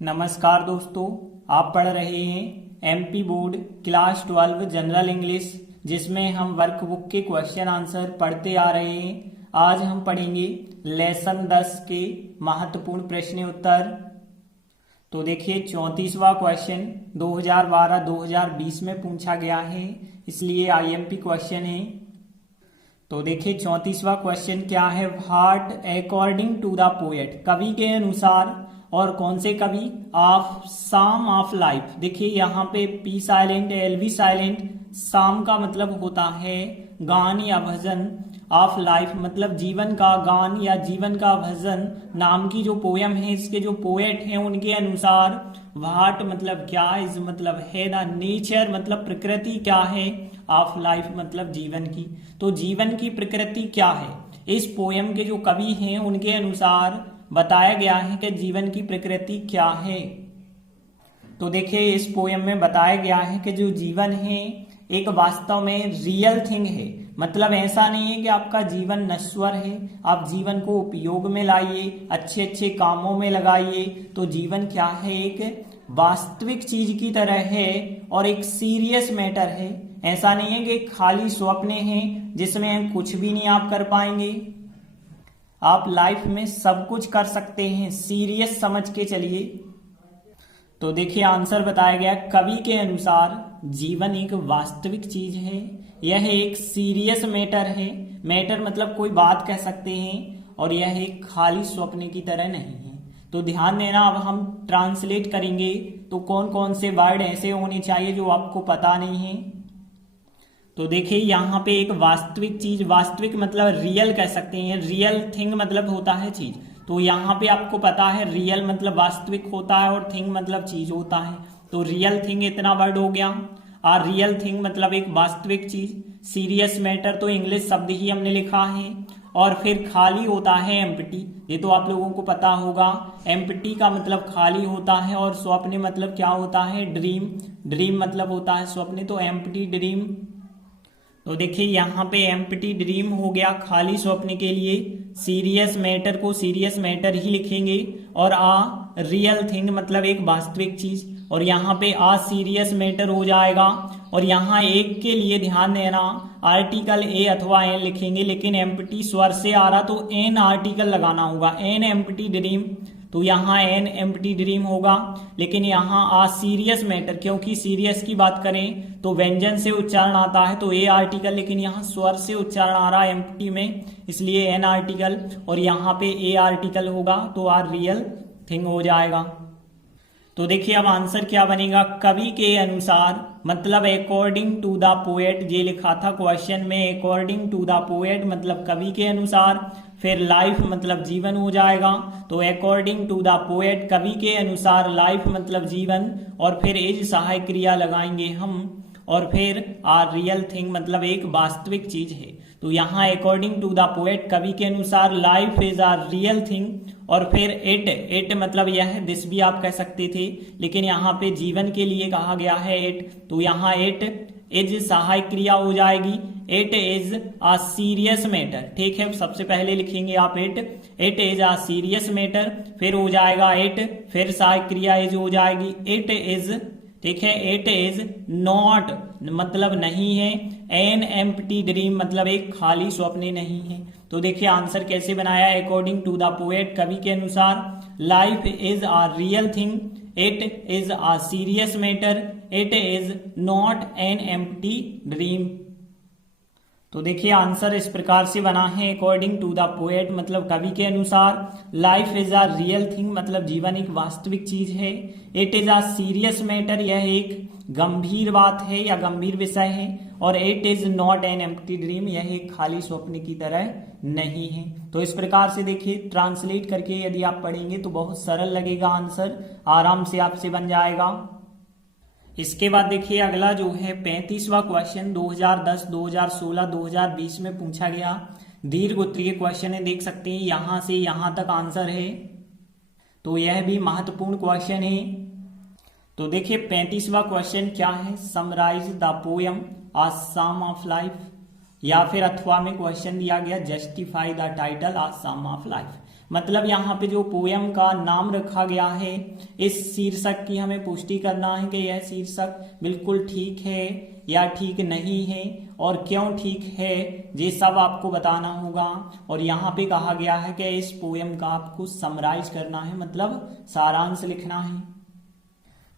नमस्कार दोस्तों, आप पढ़ रहे हैं MP board class 12 general English, जिसमें हम वर्कबुक के क्वेश्चन आंसर पढ़ते आ रहे हैं। आज हम पढ़ेंगे लेसन 10 के महत्वपूर्ण प्रश्न उत्तर। तो देखिए 34वां क्वेश्चन 2012-2020 में पूछा गया है, इसलिए आईएमपी क्वेश्चन है। तो देखिए 34वां क्वेश्चन क्या है। What according to the poet, कवि के अनुसार, और कौन से कवि, ऑफ साम ऑफ लाइफ। देखिए यहाँ पे P silent L V silent. साम का मतलब होता है गान या भजन, ऑफ लाइफ मतलब जीवन का गान या जीवन का भजन नाम की जो पोयम है, इसके जो पोएट हैं उनके अनुसार। व्हाट मतलब क्या, इज मतलब है, द नेचर मतलब प्रकृति क्या है, ऑफ लाइफ मतलब जीवन की। तो जीवन की प्रकृति क्या है, इस पोयम के जो कवि हैं उनके अनुसार बताया गया है कि जीवन की प्रकृति क्या है। तो देखिए इस पोयम में बताया गया है कि जो जीवन है एक वास्तव में रियल थिंग है। मतलब ऐसा नहीं है कि आपका जीवन नश्वर है, आप जीवन को उपयोग में लाइए, अच्छे अच्छे कामों में लगाइए। तो जीवन क्या है, एक वास्तविक चीज की तरह है और एक सीरियस मैटर है। ऐसा नहीं है कि खाली स्वप्न हैं जिसमें कुछ भी नहीं आप कर पाएंगे। आप लाइफ में सब कुछ कर सकते हैं, सीरियस समझ के चलिए। तो देखिए आंसर बताया गया, कवि के अनुसार जीवन एक वास्तविक चीज है, यह एक सीरियस मैटर है। मैटर मतलब कोई बात कह सकते हैं, और यह एक खाली स्वप्न की तरह नहीं है। तो ध्यान देना, अब हम ट्रांसलेट करेंगे तो कौन कौन से वर्ड ऐसे होने चाहिए जो आपको पता नहीं है। तो देखिए यहाँ पे एक वास्तविक चीज, वास्तविक मतलब रियल कह सकते हैं, रियल थिंग मतलब होता है चीज। तो यहाँ पे आपको पता है रियल मतलब वास्तविक होता है और थिंग मतलब चीज होता है। तो रियल थिंग इतना वर्ड हो गया। और रियल थिंग मतलब एक वास्तविक चीज। सीरियस मैटर तो इंग्लिश शब्द ही हमने लिखा है। और फिर खाली होता है एम्प्टी, ये तो आप लोगों को पता होगा। एम्प्टी का मतलब खाली होता है, और स्वप्न मतलब क्या होता है, ड्रीम। ड्रीम मतलब होता है स्वप्न, तो एम्प्टी ड्रीम। तो देखिए यहाँ पे एम्प्टी ड्रीम हो गया खाली स्वप्न के लिए। सीरियस मैटर को सीरियस मैटर ही लिखेंगे, और आ रियल थिंग मतलब एक वास्तविक चीज, और यहाँ पे आ सीरियस मैटर हो जाएगा। और यहाँ एक के लिए ध्यान देना, आर्टिकल ए अथवा एन लिखेंगे, लेकिन एम्प्टी स्वर से आ रहा तो एन आर्टिकल लगाना होगा, एन एम्प्टी ड्रीम। तो यहाँ एन एम्प्टी ड्रीम होगा, लेकिन यहाँ आ सीरियस मैटर, क्योंकि सीरियस की बात करें तो व्यंजन से उच्चारण आता है तो ए आर्टिकल, लेकिन यहाँ स्वर से उच्चारण आ रहा है एम्प्टी में, इसलिए एन आर्टिकल, और यहाँ पे ए आर्टिकल होगा, तो आर रियल थिंग हो जाएगा। तो देखिए अब आंसर क्या बनेगा, कवि के अनुसार मतलब अकॉर्डिंग टू द पोएट, ये लिखा था क्वेश्चन में, अकॉर्डिंग टू द पोएट मतलब कवि के अनुसार। फिर लाइफ मतलब जीवन हो जाएगा, तो अकॉर्डिंग टू द पोएट कवि के अनुसार लाइफ मतलब जीवन, और फिर इज सहायक क्रिया लगाएंगे हम, और फिर आर रियल थिंग मतलब एक वास्तविक चीज है। तो यहाँ अकॉर्डिंग टू द पोएट कवि के अनुसार life is are real thing, और फिर इट मतलब यह, दिस भी आप कह सकते थे, लेकिन यहाँ पे जीवन के लिए कहा गया है इट, तो यहाँ इट इज सहायक क्रिया हो जाएगी। It is a serious matter, ठीक है, सबसे पहले लिखेंगे आप it is a serious matter, फिर हो जाएगा इट, फिर सहायक क्रिया इज हो जाएगी, इट इज, ठीक है। इट इज नॉट मतलब नहीं है, एन एम्प्टी ड्रीम मतलब एक खाली स्वप्न नहीं है। तो देखिए आंसर कैसे बनाया, अकॉर्डिंग टू द पोएट कवि के अनुसार life is a real thing, it is a serious matter, it is not an empty dream. तो देखिए आंसर इस प्रकार से बना है, अकॉर्डिंग टू द पोएट मतलब कवि के अनुसार, life is a real thing मतलब जीवन एक वास्तविक चीज है, it is a serious matter यह एक गंभीर बात है या गंभीर विषय है, और it is not an empty dream यह एक खाली स्वप्न की तरह नहीं है। तो इस प्रकार से देखिए ट्रांसलेट करके यदि आप पढ़ेंगे तो बहुत सरल लगेगा, आंसर आराम से आपसे बन जाएगा। इसके बाद देखिए अगला जो है 35वां क्वेश्चन 2010, 2016, 2020 में पूछा गया दीर्घ उत्तरीय क्वेश्चन है, देख सकते हैं यहां से यहां तक आंसर है, तो यह भी महत्वपूर्ण क्वेश्चन है। तो देखिए 35वां क्वेश्चन क्या है, summarise the poem a psalm of life, या फिर अथवा में क्वेश्चन दिया गया justify the title a psalm of life. मतलब यहाँ पे जो पोयम का नाम रखा गया है, इस शीर्षक की हमें पुष्टि करना है कि यह शीर्षक बिल्कुल ठीक है या ठीक नहीं है और क्यों ठीक है, ये सब आपको बताना होगा। और यहाँ पे कहा गया है कि इस पोयम का आपको समराइज करना है, मतलब सारांश लिखना है।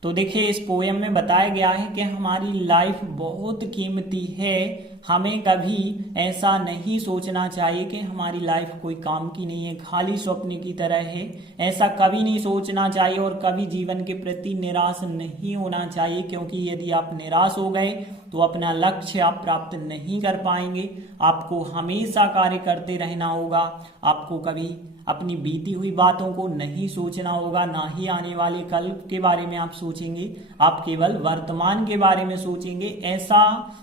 तो देखिए इस पोयम में बताया गया है कि हमारी लाइफ बहुत कीमती है, हमें कभी ऐसा नहीं सोचना चाहिए कि हमारी लाइफ कोई काम की नहीं है, खाली स्वप्न की तरह है। ऐसा कभी नहीं सोचना चाहिए और कभी जीवन के प्रति निराश नहीं होना चाहिए, क्योंकि यदि आप निराश हो गए तो अपना लक्ष्य आप प्राप्त नहीं कर पाएंगे। आपको हमेशा कार्य करते रहना होगा, आपको कभी अपनी बीती हुई बातों को नहीं सोचना होगा, ना ही आने वाले कल के बारे में आप सोचेंगे, आप केवल वर्तमान के बारे में सोचेंगे। ऐसा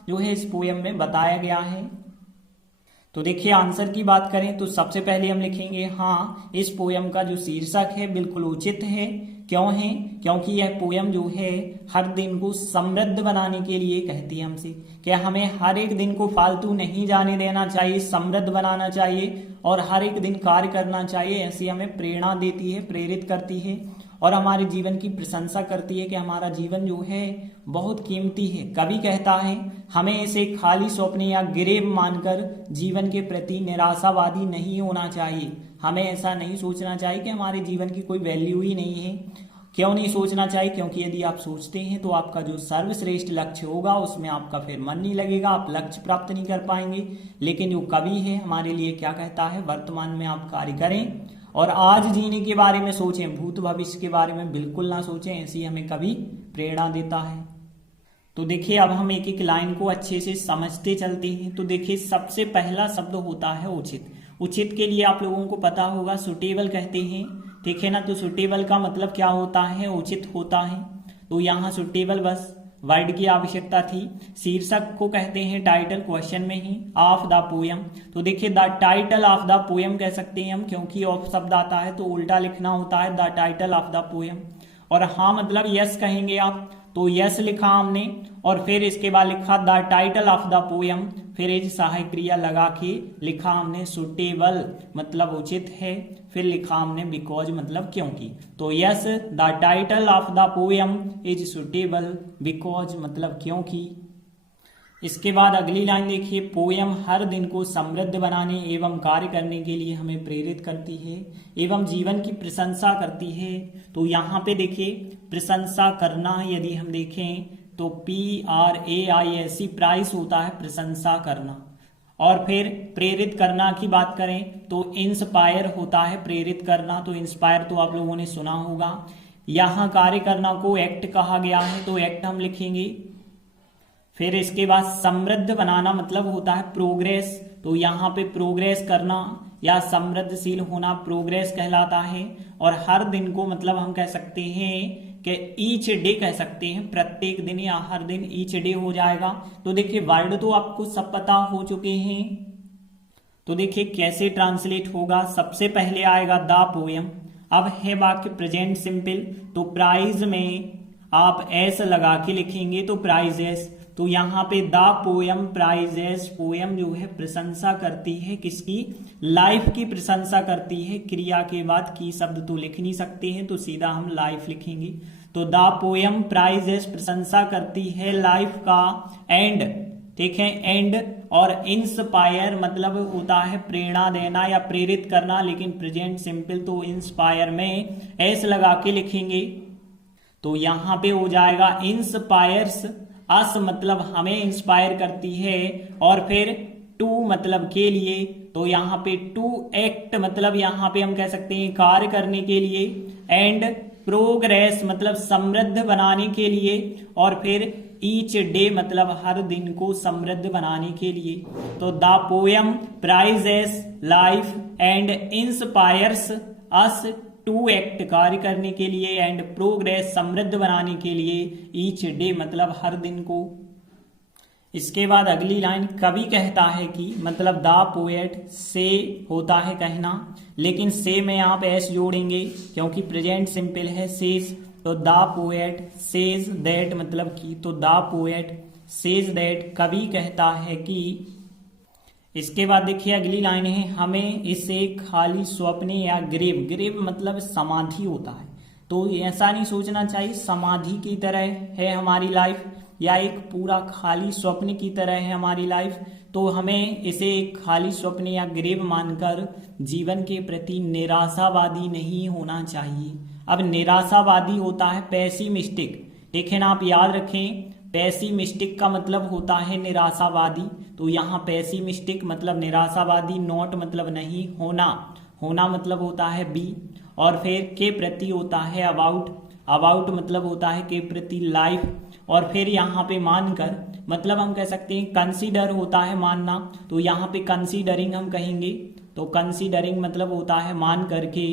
जो है इस पोयम में बताया गया है। तो देखिए आंसर की बात करें तो सबसे पहले हम लिखेंगे हाँ, इस पोयम का जो शीर्षक है बिल्कुल उचित है। क्यों है? क्योंकि यह पोयम जो है हर दिन को समृद्ध बनाने के लिए कहती है हमसे कि हमें हर एक दिन को फालतू नहीं जाने देना चाहिए, समृद्ध बनाना चाहिए और हर एक दिन कार्य करना चाहिए। ऐसी हमें प्रेरणा देती है, प्रेरित करती है और हमारे जीवन की प्रशंसा करती है कि हमारा जीवन जो है बहुत कीमती है। कवि कहता है हमें इसे खाली स्वप्न या गिरेब मानकर जीवन के प्रति निराशावादी नहीं होना चाहिए। हमें ऐसा नहीं सोचना चाहिए कि हमारे जीवन की कोई वैल्यू ही नहीं है। क्यों नहीं सोचना चाहिए? क्योंकि यदि आप सोचते हैं तो आपका जो सर्वश्रेष्ठ लक्ष्य होगा उसमें आपका फिर मन नहीं लगेगा, आप लक्ष्य प्राप्त नहीं कर पाएंगे। लेकिन जो कवि है हमारे लिए क्या कहता है, वर्तमान में आप कार्य करें और आज जीने के बारे में सोचें, भूत भविष्य के बारे में बिल्कुल ना सोचें। ऐसी हमें कवि प्रेरणा देता है। तो देखिए अब हम एक एक लाइन को अच्छे से समझते चलते हैं। तो देखिए सबसे पहला शब्द होता है उचित। उचित के लिए आप लोगों को पता होगा सुटेबल कहते हैं, ठीक है ना। तो सुटेबल का मतलब क्या होता है, उचित होता है। तो यहाँ सुटेबल बस वर्ड की आवश्यकता थी। शीर्षक को कहते हैं टाइटल, क्वेश्चन में ही ऑफ द पोयम। तो देखिए the title of the poem कह सकते हैं हम, क्योंकि ऑफ शब्द आता है तो उल्टा लिखना होता है the title of the poem. और हाँ मतलब यस कहेंगे आप, तो यस लिखा हमने और फिर इसके बाद लिखा the title of the poem, फिर एक सहायक क्रिया लगा के लिखा हमने सुटेबल मतलब उचित है, फिर लिखा हमने बिकॉज मतलब क्योंकि। तो yes the title of the poem is suitable because मतलब क्योंकि। इसके बाद अगली लाइन देखिए, पोयम हर दिन को समृद्ध बनाने एवं कार्य करने के लिए हमें प्रेरित करती है एवं जीवन की प्रशंसा करती है। तो यहाँ पे देखिए प्रशंसा करना यदि हम देखें तो PRAISE प्राइस होता है प्रशंसा करना। और फिर प्रेरित करना की बात करें तो इंस्पायर होता है प्रेरित करना। तो इंस्पायर तो आप लोगों ने सुना होगा। यहाँ कार्य करना को एक्ट कहा गया है तो एक्ट हम लिखेंगे। फिर इसके बाद समृद्ध बनाना मतलब होता है प्रोग्रेस। तो यहाँ पे प्रोग्रेस करना या समृद्धशील होना प्रोग्रेस कहलाता है। और हर दिन को मतलब हम कह सकते हैं कि ईच डे कह सकते हैं, प्रत्येक दिन या हर दिन ईच डे हो जाएगा। तो देखिए वर्ड तो आपको सब पता हो चुके हैं। तो देखिए कैसे ट्रांसलेट होगा, सबसे पहले आएगा द पोयम। अब है वाक्य प्रेजेंट सिंपल, तो प्राइज में आप एस लगा के लिखेंगे तो प्राइजेस। तो यहाँ पे द पोयम प्राइजेस, पोयम जो है प्रशंसा करती है किसकी, लाइफ की प्रशंसा करती है। क्रिया के बाद की शब्द तो लिख नहीं सकते हैं तो सीधा हम लाइफ लिखेंगे। तो द पोयम प्राइजेस प्रशंसा करती है लाइफ का, एंड ठीक है एंड और इंस्पायर मतलब होता है प्रेरणा देना या प्रेरित करना, लेकिन प्रेजेंट सिंपल तो इंस्पायर में एस लगा के लिखेंगे। तो यहाँ पे हो जाएगा इंस्पायर्स अस मतलब हमें इंस्पायर करती है, और फिर टू मतलब के लिए। तो यहाँ पे टू एक्ट मतलब यहाँ पे हम कह सकते हैं कार्य करने के लिए, एंड प्रोग्रेस मतलब समृद्ध बनाने के लिए, और फिर ईच डे मतलब हर दिन को समृद्ध बनाने के लिए। तो the poem praises life and inspires us to act कार्य करने के लिए, एंड प्रोग्रेस समृद्ध बनाने के लिए, ईच डे मतलब हर दिन को। इसके बाद अगली लाइन कवि कहता है कि मतलब द पोएट से होता है कहना, लेकिन से में आप एस जोड़ेंगे क्योंकि प्रेजेंट सिंपल है सेज। तो द पोएट सेज दैट मतलब कि, तो द पोएट सेज दैट कवि कहता है कि इसके बाद देखिए अगली लाइन है, हमें इसे खाली स्वप्न या ग्रेव, ग्रेव मतलब समाधि होता है, तो ऐसा नहीं सोचना चाहिए समाधि की तरह है हमारी लाइफ या एक पूरा खाली स्वप्न की तरह है हमारी लाइफ। तो हमें इसे एक खाली स्वप्न या ग्रेव मानकर जीवन के प्रति निराशावादी नहीं होना चाहिए। अब निराशावादी होता है पेसिमिस्टिक, ठीक है ना, आप याद रखें पेसिमिस्टिक का मतलब होता है निराशावादी। तो यहाँ पेसिमिस्टिक मतलब निराशावादी, नॉट मतलब नहीं, होना, होना मतलब होता है बी, और फिर के प्रति होता है अबाउट, अबाउट मतलब होता है के प्रति लाइफ, और फिर यहाँ पे मानकर मतलब हम कह सकते हैं कंसीडर होता है मानना, तो यहाँ पे कंसीडरिंग हम कहेंगे, तो कंसीडरिंग मतलब होता है मान करके,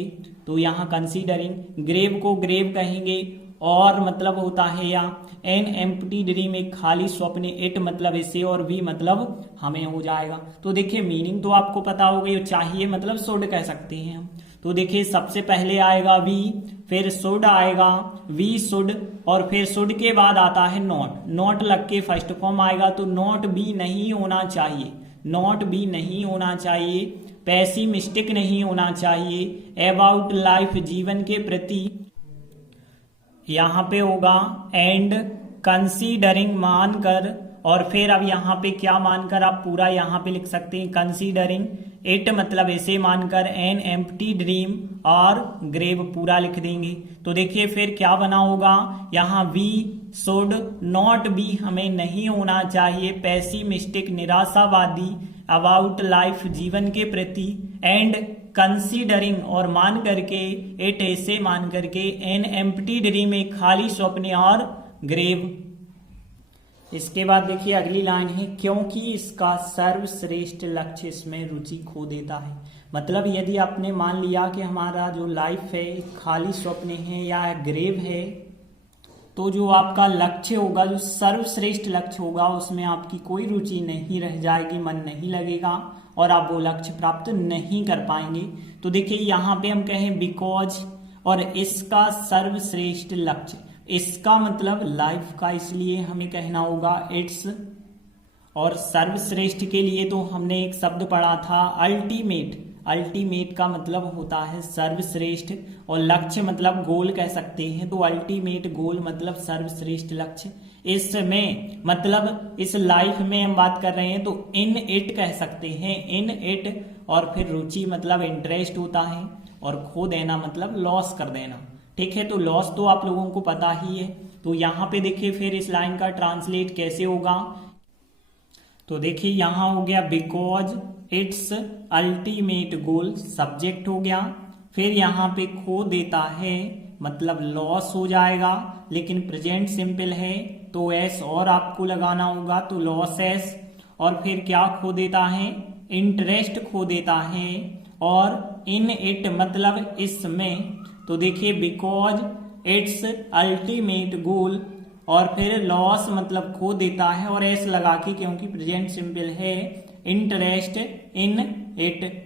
तो यहाँ कंसीडरिंग, ग्रेव को ग्रेव कहेंगे, और मतलब होता है या एन एम्प्टी ड्रीम एक खाली स्वप्न, इट मतलब इसे, और वी मतलब हमें हो जाएगा। तो देखिए मीनिंग तो आपको पता होगा, चाहिए मतलब शुड कह सकते हैं हम। तो देखिए सबसे पहले आएगा वी, फिर शुड आएगा, वी शुड, और फिर शुड के बाद आता है नॉट, नॉट लग के फर्स्ट फॉर्म आएगा, तो नॉट बी नहीं होना चाहिए, नॉट बी नहीं होना चाहिए, पेसिमिस्टिक नहीं होना चाहिए, अबाउट लाइफ जीवन के प्रति, यहाँ पे होगा एंड कंसीडरिंग मानकर, और फिर अब यहाँ पे क्या मानकर आप पूरा यहाँ पे लिख सकते हैं कंसीडरिंग, इट मतलब इसे मानकर, एन एम्प्टी ड्रीम और ग्रेव पूरा लिख देंगे। तो देखिए फिर क्या बना होगा, यहाँ वी शुड नॉट बी हमें नहीं होना चाहिए पेसिमिस्टिक निराशावादी, अबाउट लाइफ जीवन के प्रति, एंड कंसीडरिंग और मान करके, इट ऐसे मान करके, एन एम्प्टी ड्रीम एक खाली स्वप्न और ग्रेव। इसके बाद देखिए अगली लाइन है, क्योंकि इसका सर्वश्रेष्ठ लक्ष्य इसमें रुचि खो देता है। मतलब यदि आपने मान लिया कि हमारा जो लाइफ है खाली स्वप्न है या ग्रेव है, तो जो आपका लक्ष्य होगा, जो सर्वश्रेष्ठ लक्ष्य होगा, उसमें आपकी कोई रुचि नहीं रह जाएगी, मन नहीं लगेगा और आप वो लक्ष्य प्राप्त नहीं कर पाएंगे। तो देखिए यहाँ पे हम कहें बिकॉज, और इसका सर्वश्रेष्ठ लक्ष्य, इसका मतलब लाइफ का, इसलिए हमें कहना होगा इट्स, और सर्वश्रेष्ठ के लिए तो हमने एक शब्द पढ़ा था अल्टीमेट, अल्टीमेट का मतलब होता है सर्वश्रेष्ठ, और लक्ष्य मतलब गोल कह सकते हैं, तो अल्टीमेट गोल मतलब सर्वश्रेष्ठ लक्ष्य। इसमें मतलब इस लाइफ में हम बात कर रहे हैं तो इन इट कह सकते हैं, इन इट, और फिर रुचि मतलब इंटरेस्ट होता है, और खो देना मतलब लॉस कर देना, ठीक है। तो लॉस तो आप लोगों को पता ही है। तो यहाँ पे देखिए फिर इस लाइन का ट्रांसलेट कैसे होगा, तो देखिए यहाँ हो गया because it's ultimate goal, subject हो गया, फिर यहाँ पे खो देता है मतलब लॉस हो जाएगा, लेकिन प्रेजेंट सिंपल है तो एस और आपको लगाना होगा, तो लॉस एस, और फिर क्या खो देता है, इंटरेस्ट खो देता है, और इन इट मतलब इसमें, तो देखिए बिकॉज इट्स अल्टीमेट गोल, और फिर लॉस मतलब खो देता है और एस लगा के, क्योंकि प्रेजेंट सिंपल है, इंटरेस्ट इन इट।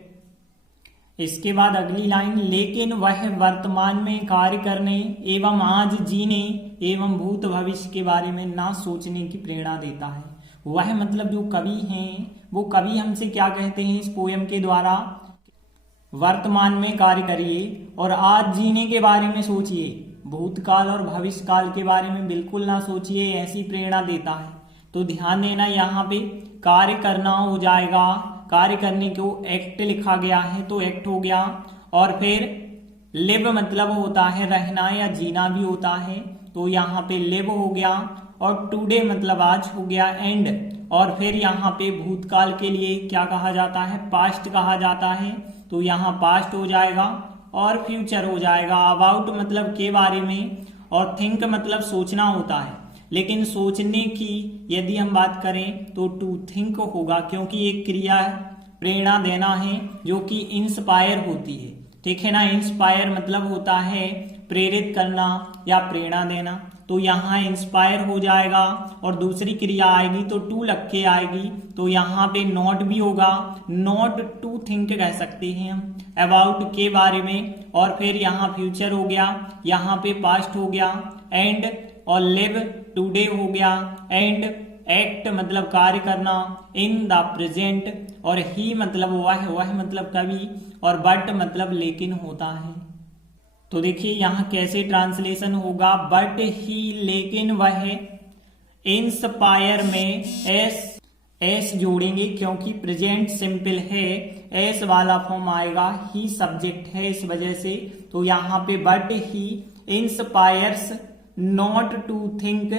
इसके बाद अगली लाइन, लेकिन वह वर्तमान में कार्य करने एवं आज जीने एवं भूत भविष्य के बारे में ना सोचने की प्रेरणा देता है। वह मतलब जो कवि हैं, वो कवि हमसे क्या कहते हैं इस पोयम के द्वारा, वर्तमान में कार्य करिए और आज जीने के बारे में सोचिए, भूतकाल और भविष्य काल के बारे में बिल्कुल ना सोचिए, ऐसी प्रेरणा देता है। तो ध्यान देना यहाँ पे कार्य करना हो जाएगा, कार्य करने को एक्ट लिखा गया है तो एक्ट हो गया, और फिर लिव मतलब होता है रहना या जीना भी होता है, तो यहाँ पे लिव हो गया, और टुडे मतलब आज हो गया, एंड, और फिर यहाँ पे भूतकाल के लिए क्या कहा जाता है, पास्ट कहा जाता है, तो यहाँ पास्ट हो जाएगा, और फ्यूचर हो जाएगा। अबाउट मतलब के बारे में, और थिंक मतलब सोचना होता है, लेकिन सोचने की यदि हम बात करें तो टू थिंक होगा, क्योंकि एक क्रिया है, प्रेरणा देना है जो कि इंस्पायर होती है, ठीक है ना। इंस्पायर मतलब होता है प्रेरित करना या प्रेरणा देना, तो यहाँ इंस्पायर हो जाएगा, और दूसरी क्रिया आएगी तो टू लग के आएगी, तो यहाँ पे नॉट भी होगा, नॉट टू थिंक कह सकते हैं हम, अबाउट के बारे में, और फिर यहाँ फ्यूचर हो गया, यहाँ पे पास्ट हो गया, एंड और लिव टुडे हो गया, एंड एक्ट मतलब कार्य करना, इन द प्रेजेंट और ही मतलब वह मतलब कभी, और बट मतलब लेकिन होता है। तो देखिए यहाँ कैसे ट्रांसलेशन होगा, बट ही लेकिन वह, इंस्पायर में एस जोड़ेंगे क्योंकि प्रेजेंट सिंपल है, एस वाला फॉर्म आएगा, ही सब्जेक्ट है इस वजह से। तो यहाँ पे but he inspires not to think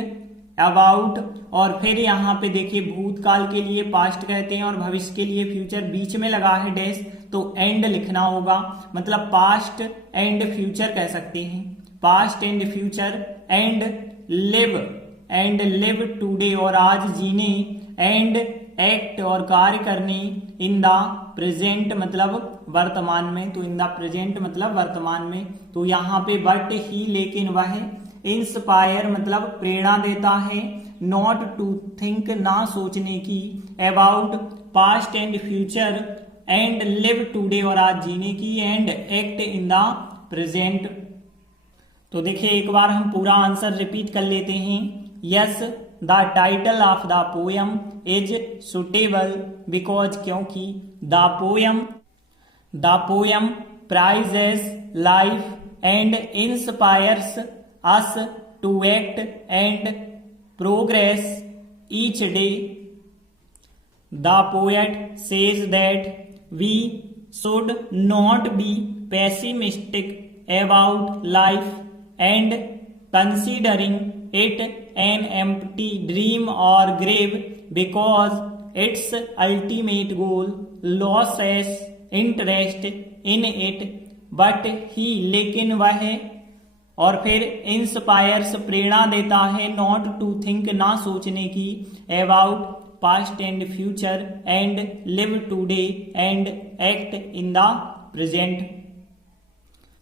about, और फिर यहाँ पे देखिए भूतकाल के लिए पास्ट कहते हैं और भविष्य के लिए फ्यूचर, बीच में लगा है डैश तो एंड लिखना होगा, मतलब पास्ट एंड फ्यूचर कह सकते हैं, past and future, and live today और आज जीने, एंड एक्ट और कार्य करने, इन द प्रेजेंट मतलब वर्तमान में, तो इन द प्रेजेंट मतलब वर्तमान में। तो यहाँ पे बट ही लेकिन वह, इंस्पायर मतलब प्रेरणा देता है, नॉट टू थिंक ना सोचने की, about past and future, and live today और आज जीने की, and act in the present. तो देखिए एक बार हम पूरा आंसर रिपीट कर लेते हैं। Yes the title of the poem is suitable because, क्योंकि the poem praises life and inspires us to act and progress each day. The poet says that we should not be pessimistic about life and considering it an empty dream or grave because its ultimate goal loses interest in it. But he लेकिन वह, और फिर inspires प्रेरणा देता है, not to think ना सोचने की, about past and future, and live today and act in the present.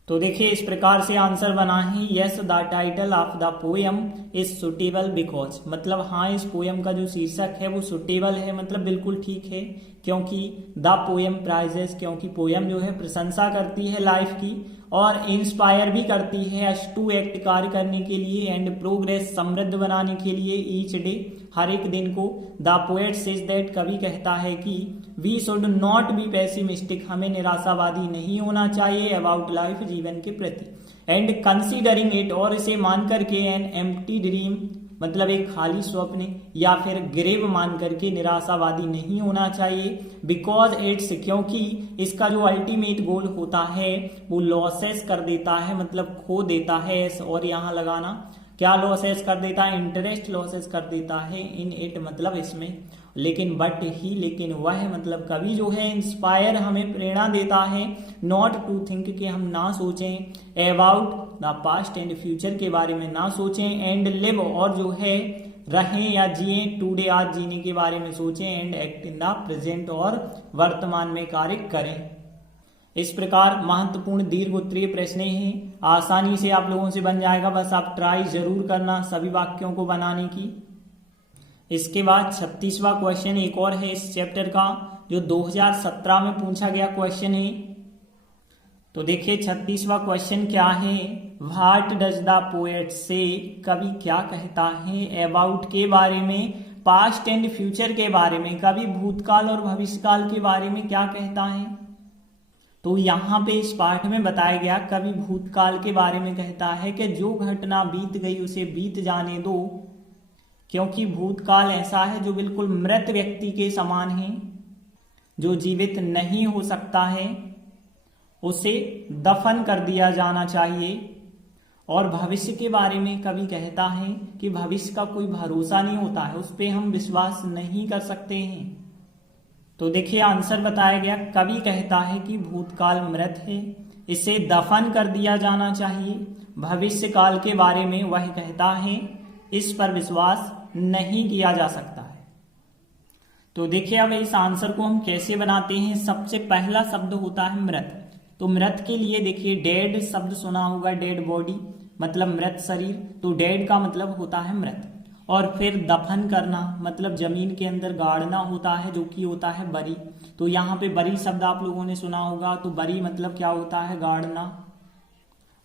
तो देखिए इस प्रकार से आंसर बना है, yes the title of the poem is suitable because, मतलब हाँ इस पोयम का जो शीर्षक है वो सुटेबल है, मतलब बिल्कुल ठीक है, क्योंकि द पोयम प्राइजेस, क्योंकि पोयम जो है प्रशंसा करती है लाइफ की, और इंस्पायर भी करती है अस टू एक्ट कार्य करने के लिए, एंड प्रोग्रेस समृद्ध बनाने के लिए, ईच डे हर एक दिन को। द पोएट सेज दैट कवि कहता है कि we should not be pessimistic, हमें निराशावादी नहीं होना चाहिए, अबाउट लाइफ जीवन के प्रति, एंड कंसीडरिंग इट और इसे मान करके, एन एम्प्टी ड्रीम मतलब एक खाली स्वप्न, या फिर ग्रेव मान करके निराशावादी नहीं होना चाहिए, बिकॉज इट्स क्योंकि इसका जो अल्टीमेट गोल होता है वो लॉसेस कर देता है, मतलब खो देता है, और यहाँ लगाना क्या लॉसेस कर देता है, इंटरेस्ट लॉसेस कर देता है, इन इट मतलब इसमें, लेकिन बट ही लेकिन वह मतलब कवि जो है इंस्पायर हमें प्रेरणा देता है, नॉट टू थिंक कि हम ना सोचें, about the past and future के बारे में ना सोचें, एंड लिव और जो है रहें या जिए, टुडे आज जीने के बारे में सोचें, and act in the present और वर्तमान में कार्य करें। इस प्रकार महत्वपूर्ण दीर्घ उत्तरीय प्रश्न हैं, आसानी से आप लोगों से बन जाएगा, बस आप ट्राई जरूर करना सभी वाक्यों को बनाने की। इसके बाद 36वां क्वेश्चन एक और है इस चैप्टर का, जो 2017 में पूछा गया क्वेश्चन है। तो देखिए 36वां क्वेश्चन क्या है, व्हाट डज द पोएट से, कवि क्या कहता है, अबाउट के बारे में, पास्ट एंड फ्यूचर के बारे में, कवि भूतकाल और भविष्यकाल के बारे में क्या कहता है। तो यहाँ पे इस पाठ में बताया गया, कवि भूतकाल के बारे में कहता है कि जो घटना बीत गई उसे बीत जाने दो, क्योंकि भूतकाल ऐसा है जो बिल्कुल मृत व्यक्ति के समान है, जो जीवित नहीं हो सकता है, उसे दफन कर दिया जाना चाहिए। और भविष्य के बारे में कवि कहता है कि भविष्य का कोई भरोसा नहीं होता है, उस पर हम विश्वास नहीं कर सकते हैं। तो देखिए आंसर बताया गया, कवि कहता है कि भूतकाल मृत है, इसे दफन कर दिया जाना चाहिए। भविष्य काल के बारे में वह कहता है इस पर विश्वास नहीं किया जा सकता है। तो देखिए अब इस आंसर को हम कैसे बनाते हैं। सबसे पहला शब्द होता है मृत, तो मृत के लिए देखिए डेड शब्द सुना होगा, डेड बॉडी मतलब मृत शरीर, तो डेड का मतलब होता है मृत। और फिर दफन करना मतलब जमीन के अंदर गाड़ना होता है, जो कि होता है बरी। तो यहाँ पे बरी शब्द आप लोगों ने सुना होगा, तो बरी मतलब क्या होता है, गाड़ना।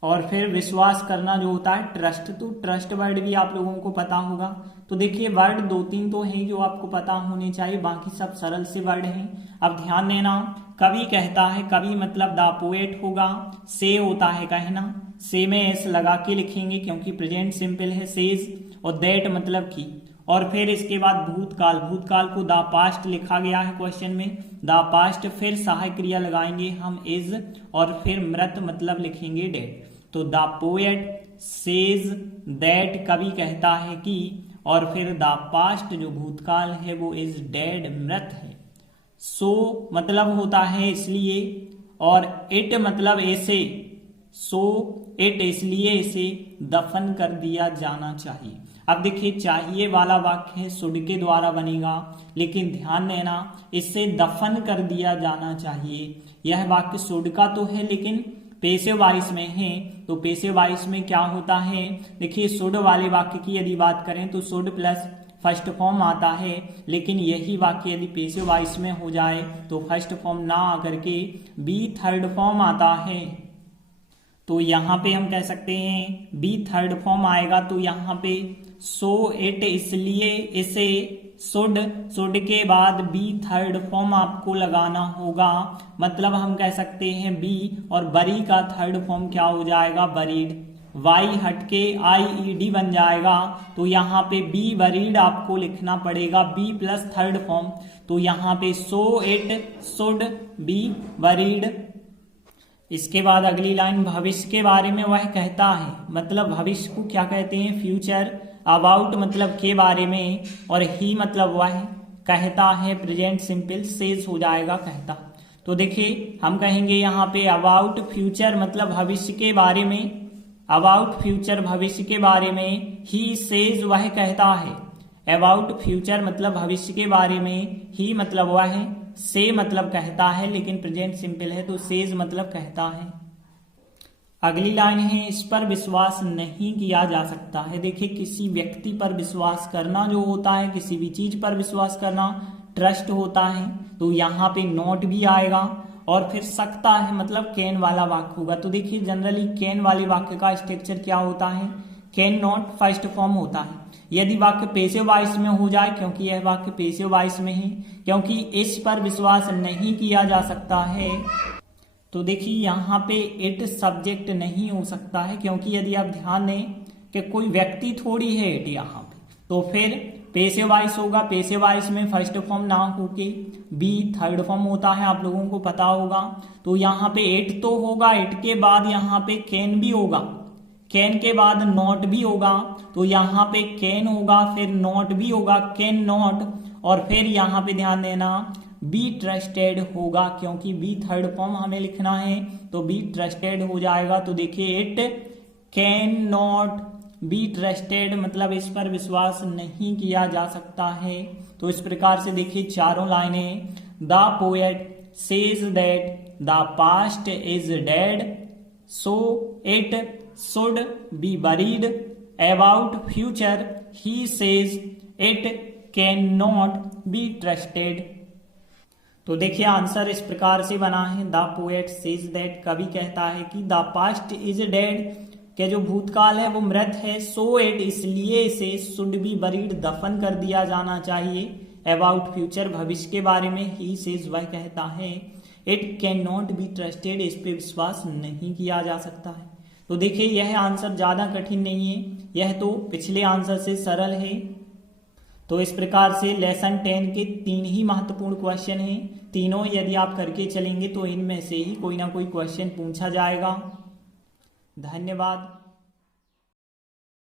और फिर विश्वास करना जो होता है ट्रस्ट, तो ट्रस्ट वर्ड भी आप लोगों को पता होगा। तो देखिए वर्ड 2-3 तो हैं जो आपको पता होने चाहिए, बाकी सब सरल से वर्ड हैं। अब ध्यान देना, कवि कहता है, कवि मतलब द पोएट होगा, से होता है कहना, से में एस लगा के लिखेंगे क्योंकि प्रेजेंट सिंपल है सेज, और दैट मतलब की, और फिर इसके बाद भूतकाल, भूतकाल को द पास्ट लिखा गया है क्वेश्चन में, द पास्ट, फिर सहायक क्रिया लगाएंगे हम इज, और फिर मृत मतलब लिखेंगे डेड। तो द पोएट सेज दैट, कवि कहता है कि, और फिर द पास्ट जो भूतकाल है वो इज डेड मृत है। सो मतलब होता है इसलिए, और इट मतलब ऐसे, सो इट इसलिए इसे दफन कर दिया जाना चाहिए। अब देखिए चाहिए वाला वाक्य है शुड के द्वारा बनेगा, लेकिन ध्यान देना इससे दफन कर दिया जाना चाहिए। यह वाक्य शुड का तो है लेकिन पेसिव वॉइस में है, तो पेसिव वॉइस में क्या होता है, देखिए शुड वाले वाक्य की यदि बात करें तो शुड प्लस फर्स्ट फॉर्म आता है, लेकिन यही वाक्य यदि पेसिव वॉइस में हो जाए तो फर्स्ट फॉर्म ना आकर के बी थर्ड फॉर्म आता है। तो यहाँ पे हम कह सकते हैं बी थर्ड फॉर्म आएगा, तो यहाँ पे सो इट इसलिए इसे, शुड, शुड के बाद बी थर्ड फॉर्म आपको लगाना होगा, मतलब हम कह सकते हैं बी, और बरी का थर्ड फॉर्म क्या हो जाएगा, बरीड, वाई हटके IED बन जाएगा, तो यहाँ पे बी बरीड आपको लिखना पड़ेगा, बी प्लस थर्ड फॉर्म, तो यहाँ पे so it should be buried. इसके बाद अगली लाइन भविष्य के बारे में वह कहता है, मतलब भविष्य को क्या कहते हैं, फ्यूचर, अबाउट मतलब के बारे में, और ही मतलब वह कहता है, प्रेजेंट सिंपल सेज हो जाएगा कहता। तो देखिए हम कहेंगे यहाँ पे अबाउट फ्यूचर मतलब भविष्य के बारे में, अबाउट फ्यूचर भविष्य के बारे में, ही सेज वह कहता है, अबाउट फ्यूचर मतलब भविष्य के बारे में, ही मतलब वह, से मतलब कहता है लेकिन प्रेजेंट सिंपल है तो सेज मतलब कहता है। अगली लाइन है इस पर विश्वास नहीं किया जा सकता है। देखिए किसी व्यक्ति पर विश्वास करना जो होता है, किसी भी चीज पर विश्वास करना ट्रस्ट होता है, तो यहाँ पे नॉट भी आएगा, और फिर सकता है मतलब कैन वाला वाक्य होगा। तो देखिए जनरली कैन वाले वाक्य का स्ट्रक्चर क्या होता है, कैन नॉट फर्स्ट फॉर्म होता है। यदि वाक्य पेसिव वॉइस में हो जाए, क्योंकि यह वाक्य पेसिव वॉइस में है, क्योंकि इस पर विश्वास नहीं किया जा सकता है, तो देखिए यहाँ पे इट सब्जेक्ट नहीं हो सकता है, क्योंकि यदि आप ध्यान दें कि कोई व्यक्ति थोड़ी है इट यहाँ पे, तो फिर पेसिव वॉइस होगा, पेसिव वॉइस में फर्स्ट फॉर्म ना होके बी थर्ड फॉर्म होता है, आप लोगों को पता होगा। तो यहाँ पे इट तो होगा, इट के बाद यहाँ पे कैन भी होगा, कैन के बाद नॉट भी होगा, तो यहाँ पे कैन होगा, फिर नॉट भी होगा, कैन नॉट, और फिर यहाँ पे ध्यान देना बी ट्रस्टेड होगा, क्योंकि बी थर्ड फॉर्म हमें लिखना है, तो बी ट्रस्टेड हो जाएगा। तो देखिए it can not be trusted मतलब इस पर विश्वास नहीं किया जा सकता है। तो इस प्रकार से देखिए चारों लाइनें, the poet says that the past is dead, so it should be buried, about future he says it cannot be trusted। तो देखिए आंसर इस प्रकार से बना है, द पोएट सेज दैट, कवि कहता है कि द पास्ट इज डेड, के जो भूतकाल है वो मृत है, सो इट इसलिए इसे शुड बी बरीड दफन कर दिया जाना चाहिए, अबाउट फ्यूचर भविष्य के बारे में ही सेज वह कहता है, it can not be trusted इस पे विश्वास नहीं किया जा सकता है। तो देखिए यह आंसर ज्यादा कठिन नहीं है, यह तो पिछले आंसर से सरल है। तो इस प्रकार से लेसन 10 के 3 ही महत्वपूर्ण क्वेश्चन हैं, तीनों यदि आप करके चलेंगे तो इनमें से ही कोई ना कोई क्वेश्चन पूछा जाएगा। धन्यवाद।